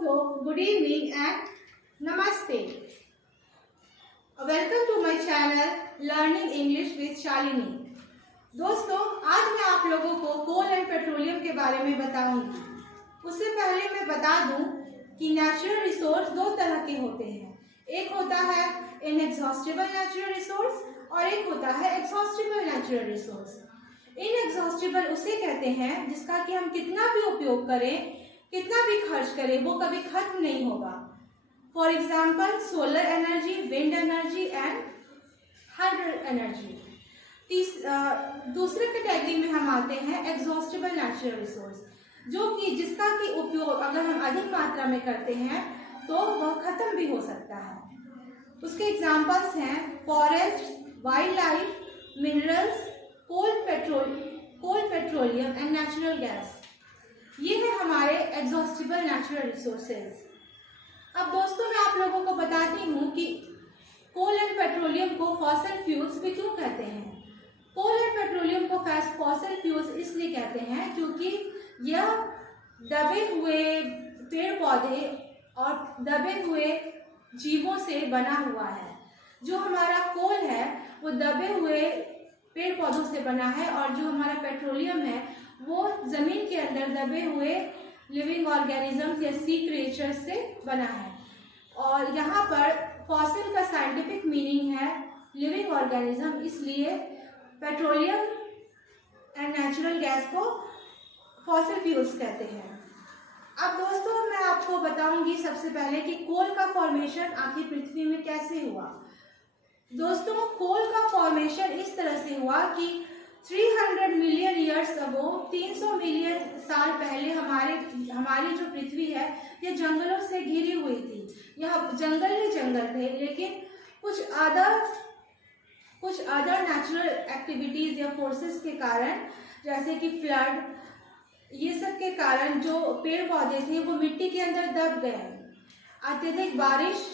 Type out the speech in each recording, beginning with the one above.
दोस्तों, good evening and namaste. Welcome to my channel learning English with Shalini. दोस्तों, आज मैं आप लोगों को कोल एंड पेट्रोलियम के बारे में बताऊंगी। उससे पहले मैं बता दूं कि नेचुरल रिसोर्स दो तरह के होते हैं। एक होता है इनएग्जॉस्टिबल नेचुरल रिसोर्स और एक होता है एग्जॉस्टिबल नेचुरल रिसोर्स। इनएग्जॉस्टिबल उसे कहते हैं जिसका कि हम कितना भी उपयोग करें, कितना भी खर्च करें, वो कभी खत्म नहीं होगा। For example solar energy, wind energy and hydro energy. दूसरे कैटेगरी में हम आते हैं एग्जॉस्टिबल नेचुरल रिसोर्स, जो कि जिसका कि उपयोग अगर हम अधिक मात्रा में करते हैं तो वह खत्म भी हो सकता है। उसके एग्जाम्पल्स हैं forest, wildlife, minerals, coal, petroleum and natural gas. ये है हमारे एग्जॉस्टिबल नेचुरल रिसोर्सेज। अब दोस्तों, मैं आप लोगों को बताती हूँ कि कोल एंड पेट्रोलियम को फॉसिल फ्यूल्स भी क्यों कहते हैं। कोल एंड पेट्रोलियम को फॉसिल फ्यूल्स इसलिए कहते हैं क्योंकि यह दबे हुए पेड़ पौधे और दबे हुए जीवों से बना हुआ है। जो हमारा कोल है वो दबे हुए पेड़ पौधों से बना है और जो हमारा पेट्रोलियम है वो जमीन के अंदर दबे हुए लिविंग ऑर्गेनिजम्स या सी क्रिएचर्स से बना है। और यहाँ पर फॉसिल का साइंटिफिक मीनिंग है लिविंग ऑर्गेनिज्म, इसलिए पेट्रोलियम एंड नेचुरल गैस को फॉसिल फ्यूल्स कहते हैं। अब दोस्तों, मैं आपको बताऊंगी सबसे पहले कि कोल का फॉर्मेशन आखिर पृथ्वी में कैसे हुआ। दोस्तों, कोल का फॉर्मेशन इस तरह से हुआ कि 300 मिलियन ईयर्स अगो, 300 मिलियन साल पहले हमारी जो पृथ्वी है ये जंगलों से घिरी हुई थी। यहाँ जंगल ही जंगल थे, लेकिन कुछ अदर नेचुरल एक्टिविटीज या फोर्सेस के कारण, जैसे कि फ्लड, ये सब के कारण जो पेड़ पौधे थे वो मिट्टी के अंदर दब गए। अत्यधिक बारिश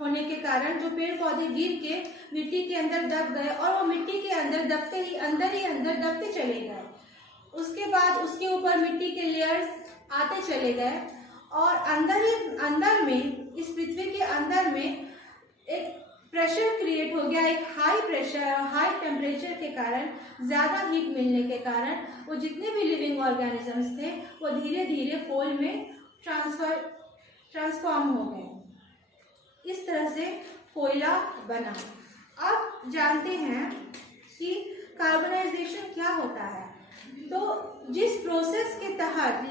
होने के कारण जो पेड़ पौधे गिर के मिट्टी के अंदर दब गए और वो मिट्टी के अंदर दबते ही अंदर दबते चले गए। उसके बाद उसके ऊपर मिट्टी के लेयर्स आते चले गए और अंदर में, इस पृथ्वी के अंदर में एक प्रेशर क्रिएट हो गया। एक हाई प्रेशर और हाई टेम्परेचर के कारण, ज़्यादा हीट मिलने के कारण वो जितने भी लिविंग ऑर्गेनिजम्स थे वो धीरे धीरे कोल में ट्रांसफॉर्म हो गए। इस तरह से कोयला बना। अब जानते हैं कि कार्बनाइजेशन क्या होता है। तो जिस प्रोसेस के तहत